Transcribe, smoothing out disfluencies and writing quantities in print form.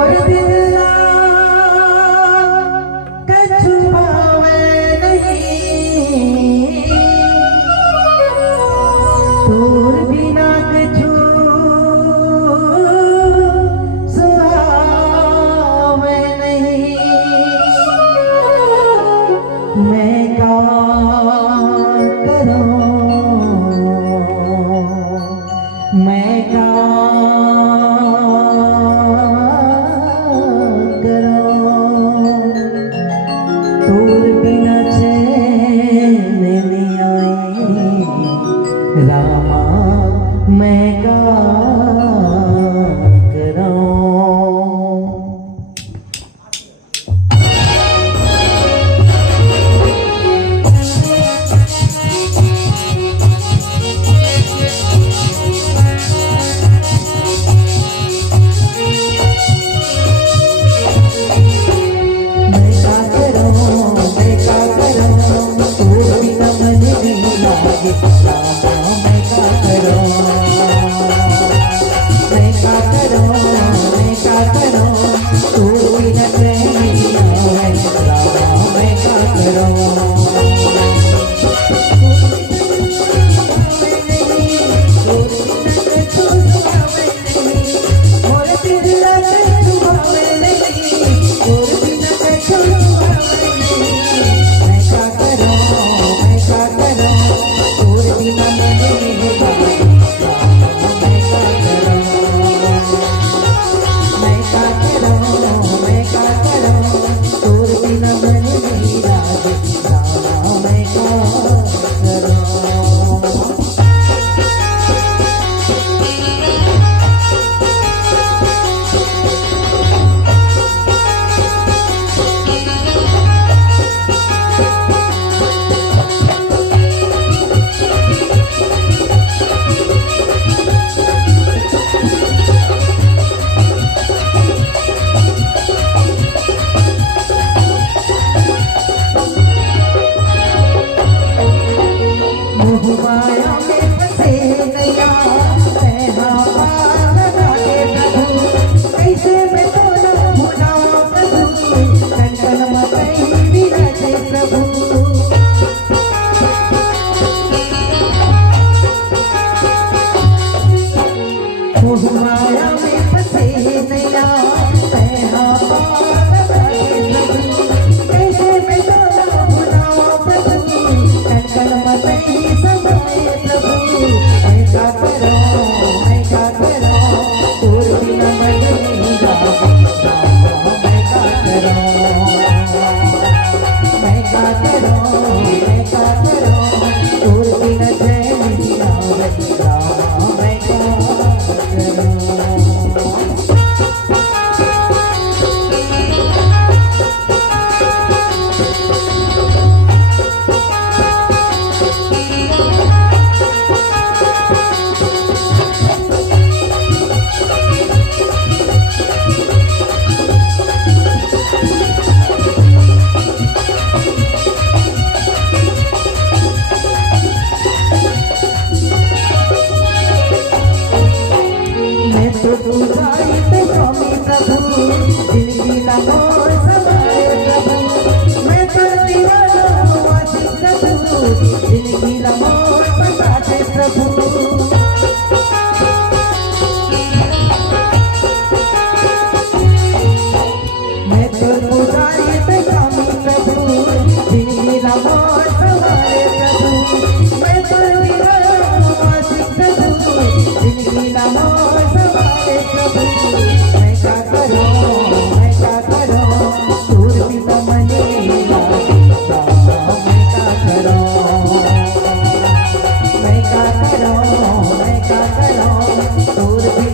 मोर दिला कछु भावे नहीं, तोर बिना कछु सुहावे नहीं। मैं क्या करूं, मैं क्या तोर बिना चैन नहीं आए रामा, मैं क्या करूं। माया में फंसे नैया पैहा कैसे मैं तोला भुलावा प्रभु, कंकण मतई समाए प्रभु। मैं क्या करूं, मैं क्या करूं, तोर बिना मन नहीं लागे रामा, मैं क्या करूं, मैं क्या करूं, मैं क्या करूं, तोर बिना चैन नहीं आवे रामा, मैं क्या जिंदगी का मोर समाए प्रभु, मैं परवीरा वासी प्रभु, जिंदगी का मोर बताते प्रभु। मैं तो पुजारी पे स्वामी प्रभु, जिंदगी का मोर समाए प्रभु, मैं परवीरा वासी प्रभु, जिंदगी का मोर समाए प्रभु। मैं क्या करूं, मैं क्या करूं, तोर बिना मन नहीं लागे रामा, मैं क्या करूं, मैं क्या करूं, मैं क्या करूं, तोर बिना